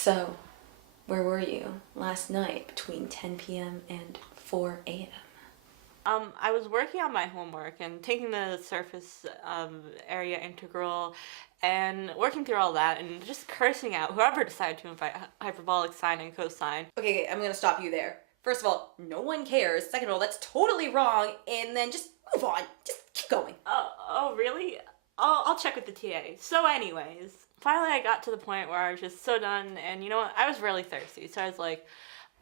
So, where were you last night between 10 p.m. and 4 a.m.? I was working on my homework and taking the surface area integral and working through all that and just cursing out whoever decided to invite hyperbolic sine and cosine. Okay, I'm gonna stop you there. First of all, no one cares. Second of all, that's totally wrong. And then just move on. Just keep going. Oh, really? I'll check with the TA. So anyways, finally I got to the point where I was just so done, and you know what? I was really thirsty, so I was like,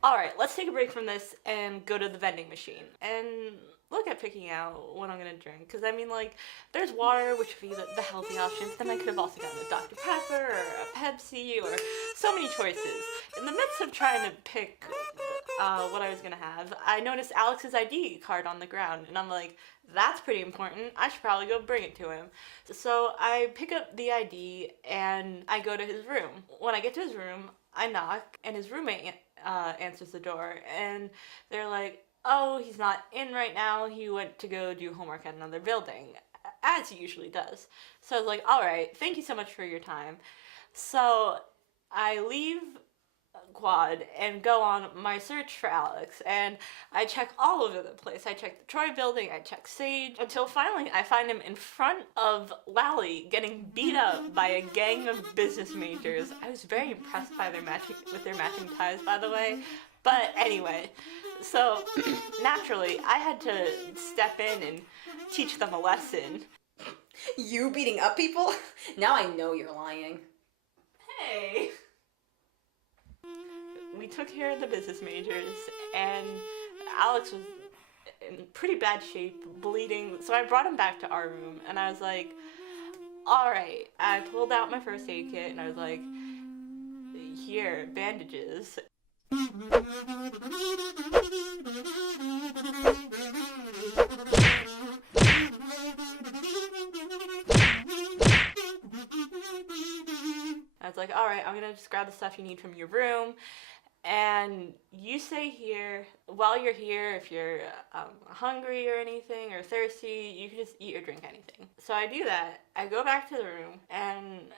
alright, let's take a break from this and go to the vending machine and look at picking out what I'm gonna drink. Because I mean, like, there's water, which would be the healthy options. Then I could have also gotten a Dr. Pepper or a Pepsi or so many choices. In the midst of trying to pick what I was gonna have, I noticed Alex's ID card on the ground, and I'm like, that's pretty important. I should probably go bring it to him. So I pick up the ID and I go to his room. When I get to his room, I knock, and his roommate answers the door, and they're like, oh, he's not in right now. He went to go do homework at another building, as he usually does. So I was like, all right, thank you so much for your time. So I leave Quad and go on my search for Alex, and I check all over the place. I check the Troy building, I check Sage, until finally I find him in front of Lally getting beat up by a gang of business majors. I was very impressed by their matching ties, by the way. But anyway, so naturally I had to step in and teach them a lesson. You beating up people? Now I know you're lying. Hey! We took care of the business majors, and Alex was in pretty bad shape, bleeding, so I brought him back to our room, and I was like, alright, I pulled out my first aid kit, and I was like, here, bandages. I was like, alright, I'm gonna just grab the stuff you need from your room, and you stay here. While you're here, if you're hungry or anything, or thirsty, you can just eat or drink anything. So I do that. I go back to the room, and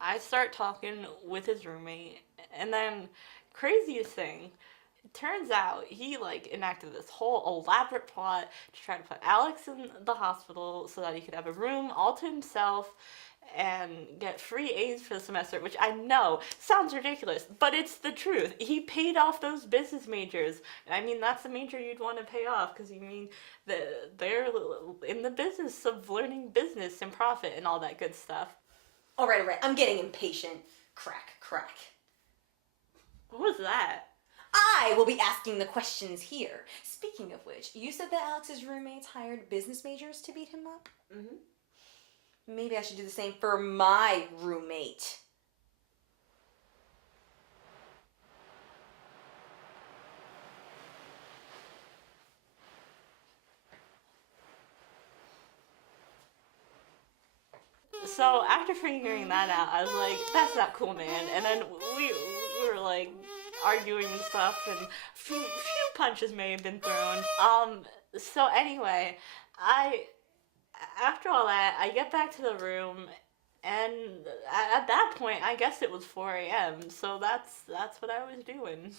I start talking with his roommate, and then, craziest thing, it turns out he enacted this whole elaborate plot to try to put Alex in the hospital so that he could have a room all to himself and get free A's for the semester, which I know sounds ridiculous, but it's the truth. He paid off those business majors. I mean, that's a major you'd want to pay off, because you mean they're in the business of learning business and profit and all that good stuff. All right, I'm getting impatient. Crack. What was that? I will be asking the questions here. Speaking of which, you said that Alex's roommates hired business majors to beat him up? Mm-hmm. Maybe I should do the same for my roommate. So after figuring that out, I was like, that's not cool, man. And then we were like arguing and stuff, and a few punches may have been thrown. So anyway, after all that, I get back to the room, and at that point, I guess it was 4 a.m. So that's what I was doing.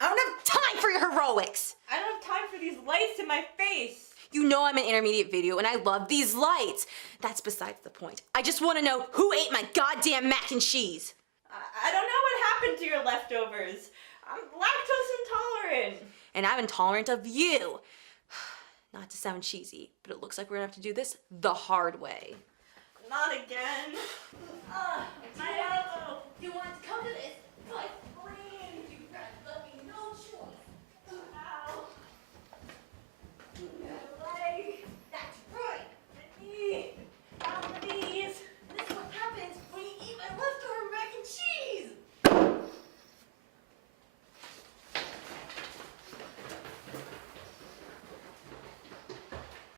I don't have time for your heroics. I don't have time for these lights in my face. You know I'm an intermediate video, and I love these lights. That's besides the point. I just want to know who ate my goddamn mac and cheese. I don't know what happened to your leftovers. I'm lactose intolerant. And I'm intolerant of you. Not to sound cheesy, but it looks like we're gonna have to do this the hard way. Not again. My